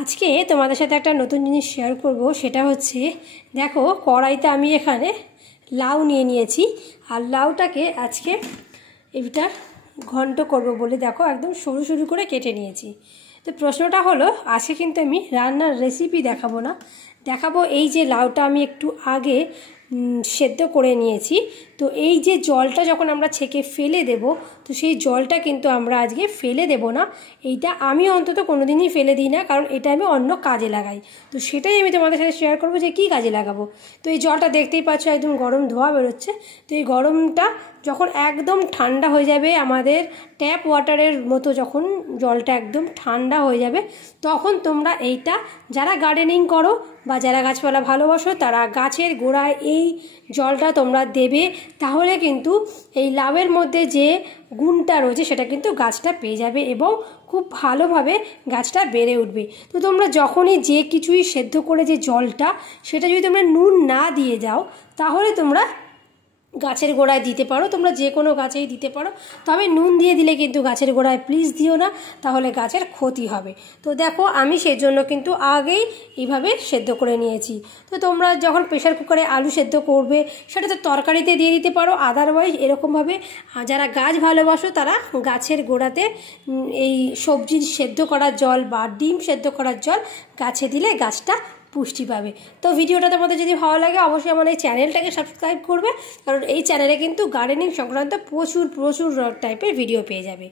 আজকে তোমাদের সাথে একটা নতুন জিনিস শেয়ার করব, সেটা হচ্ছে দেখো কড়াইতে আমি এখানে লাউ নিয়ে নিয়েছি। আর লাউটাকে আজকে এটা ঘন্ট করব বলে দেখো একদম সরু সরু করে কেটে নিয়েছি। তো প্রশ্নটা হলো, আজকে কিন্তু আমি রান্নার রেসিপি দেখাবো না, দেখাবো এই যে লাউটা আমি একটু আগে সেদ্ধ করে নিয়েছি। তো এই যে জলটা যখন আমরা ছেঁকে ফেলে দেব, তো সেই জলটা কিন্তু আমরা আজকে ফেলে দেব না। এইটা আমি অন্তত কোনো দিনই ফেলে দিই না, কারণ এটা আমি অন্য কাজে লাগাই। তো সেটাই আমি তোমাদের সাথে শেয়ার করবো যে কী কাজে লাগাবো। তো এই জলটা দেখতেই পাচ্ছ একদম গরম ধোয়া বেরোচ্ছে। তো এই গরমটা যখন একদম ঠান্ডা হয়ে যাবে, আমাদের ট্যাপ ওয়াটারের মতো যখন জলটা একদম ঠান্ডা হয়ে যাবে, তখন তোমরা এইটা যারা গার্ডেনিং করো বা যারা গাছপালা ভালোবাসো তারা গাছের গোড়ায় এই জলটা তোমরা দেবে। তাহলে কিন্তু এই লাউয়ের মধ্যে যে গুণটা রয়েছে সেটা কিন্তু গাছটা পেয়ে যাবে এবং খুব ভালোভাবে গাছটা বেড়ে উঠবে। তো তোমরা যখনই যে কিছুই সেদ্ধ করে যে জলটা, সেটা যদি তোমরা নুন না দিয়ে যাও, তাহলে তোমরা গাছের গোড়ায় দিতে পারো, তোমরা যে কোনো গাছেই দিতে পারো। তবে নুন দিয়ে দিলে কিন্তু গাছের গোড়ায় প্লিজ দিও না, তাহলে গাছের ক্ষতি হবে। তো দেখো আমি সেই জন্য কিন্তু আগেই এইভাবে সেদ্ধ করে নিয়েছি। তো তোমরা যখন প্রেশার কুকারে আলু সেদ্ধ করবে, সেটা তো তরকারিতে দিয়ে দিতে পারো। আদারওয়াইজ এরকমভাবে যারা গাছ ভালোবাসো তারা গাছের গোড়াতে এই সবজির সেদ্ধ করার জল বা ডিম সেদ্ধ করার জল গাছে দিলে গাছটা পুষ্টি পাবে। তো ভিডিওটা তোমাদের যদি ভালো লাগে অবশ্যই আমার এই চ্যানেলটাকে সাবস্ক্রাইব করবে, কারণ এই চ্যানেলে কিন্তু গার্ডেনিং সংক্রান্ত প্রচুর টাইপের ভিডিও পেয়ে যাবে।